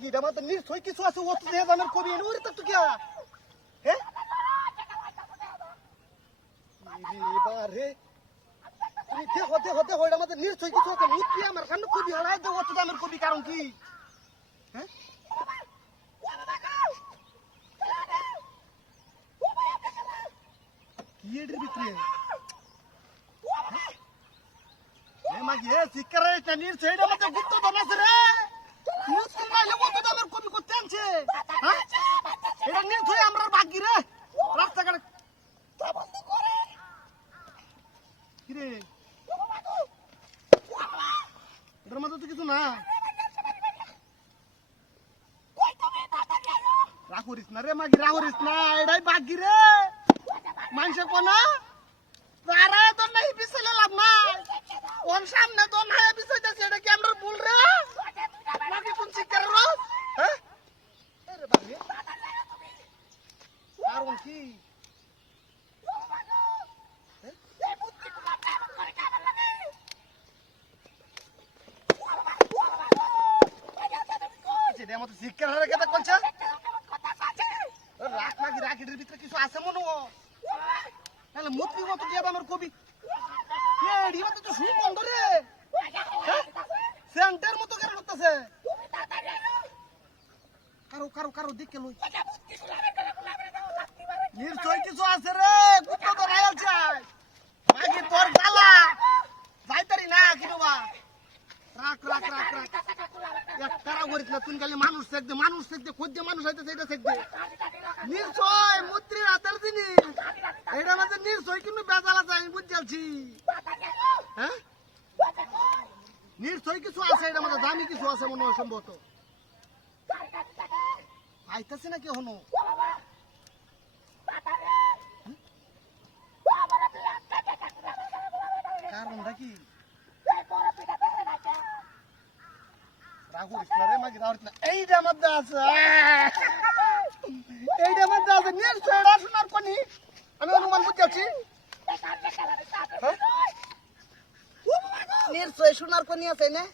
মাগি এটা মাত্র নিশ্চয় কিছু আছে ও তো দেহ দামের কবি এনে ওরে তো কিয়া হ্যাঁ এবারে তুমি কে হতে হতে হইরা মাত্র নিশ্চয় কিছু আছে মুখ কি আমার সামনে কবি হলাই দে ও তো দামের কবি কারণ কি হ্যাঁ কি এর ভিতরে মাগি এ সিকারে টানির সেইটা মধ্যে গুত্ত বানাছে রে মুসকিল নাইলে ও তো দামের কবি করতে আনছে হ্যাঁ এটা নিয়ে তুই আমরা ভাগি রে রাস্তাঘাটে বন্ধ করে কি রে এটার মধ্যে তো কিছু না রাখুরিস না রে মাগি রাখুরিস না এটাই ভাগি রে মানুষে কোনা তারা তো নাই পিছলে লাভ নাই ওর সামনে তো না পিছাইতেছে এটা কি আমরা ভুল রে নাকি কোন শিকার রোজ হ্যাঁ আরে বাবা কারণ কি যেটা আমাদের শিক্ষার হারে কেটে কোনছে রাখ নাকি রাখিটের ভিতরে কিছু আছে মনে হয় তাহলে মুতবি মতো দিয়ে আমার কবি এডি মতো তো শুই বন্ধ রে সেন্টার মতো কেন করতেছে কারো কারো কারো দিকে লই নিশ্চয় কিছু আছে রে কুত্তা তো রায়াল চাই মাগি তোর জ্বালা যাইতারি না কি বাবা রাখ রাখ রাখ রাখ এক তারা করিস না তুই খালি মানুষ দেখতে খোঁজ দিয়ে মানুষ হইতেছে এটা দেখতে নিশ্চয় মুদ্রির হাতের জিনিস এটা মাঝে নিশ্চয় কিন্তু বেজাল আছে আমি বুঝছি হ্যাঁ নিশ্চয় কিছু আছে এটা মাঝে দামি কিছু আছে মনে হয় সম্ভবত আইতাছে নাকি হনো কারণটা কি রাগুরিস না রে মাগি রাগুরিস না এইটার মধ্যে আছে নিশ্চয় এটা শোনার কোনি আমি অনুমান বুঝছি নিশ্চয় শোনার কোনি আছে না